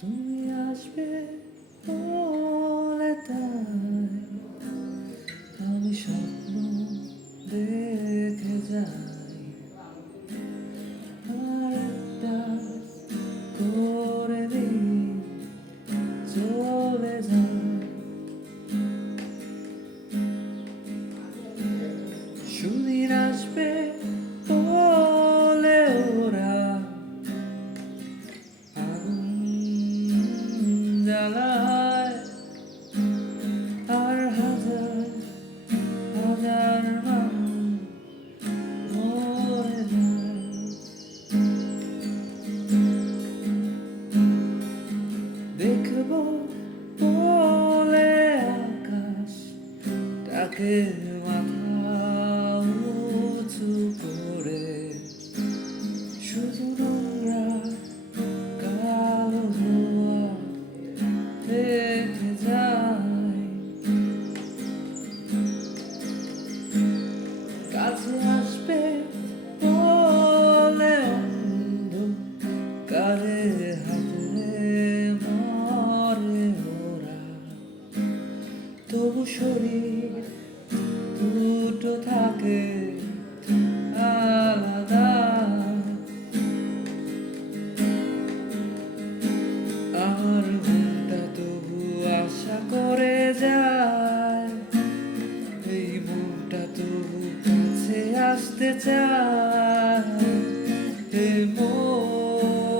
তুমি আসবে বলে তাই আমি স্বপ্ন দেখে যাই, আরেকটা করে দিই চলে যাই। সুদিন আসবে বলে ওরা আগুন জ্বালায়, আর হাজার হাজার মানুষ মরে যায়। দেখবো বলে আকাশ তাকে মাথা উঁচু করে, শুধু নোংরা কালো ধোঁয়া দেখে যায়। কাছে আসবে বলে অন্ধকারে হাতে মরে ওরা, তবু শরীর দুটো থাকে আলাদা। আমার মনটা তবু আশা করে যায়, এই মনটা তবু কাছে আসতে চায়। এই মন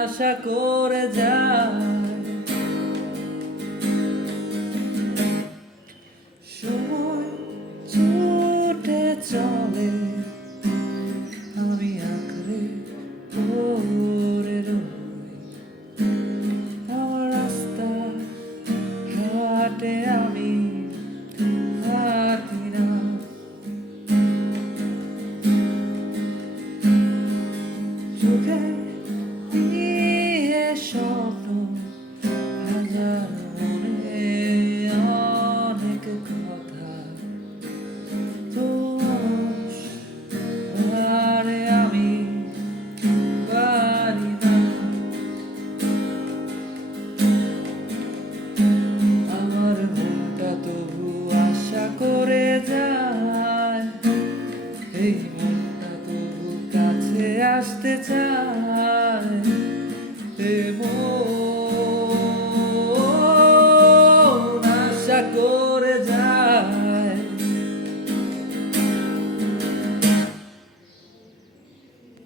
আশা করে যায়। সময় ছুটে চলে, আমি আঁকড়ে পড়ে রই। আমার রাস্তা হাটে আমি হাঁটি না, চোখে নিয়ে স্বপ্ন হাজার, মনে অনেক কথা। তো আরে আমি পারি না, আমার মনটা তবু আশা করে যায়, এই মনটা তবু কাছে আসতে চায়। এ মন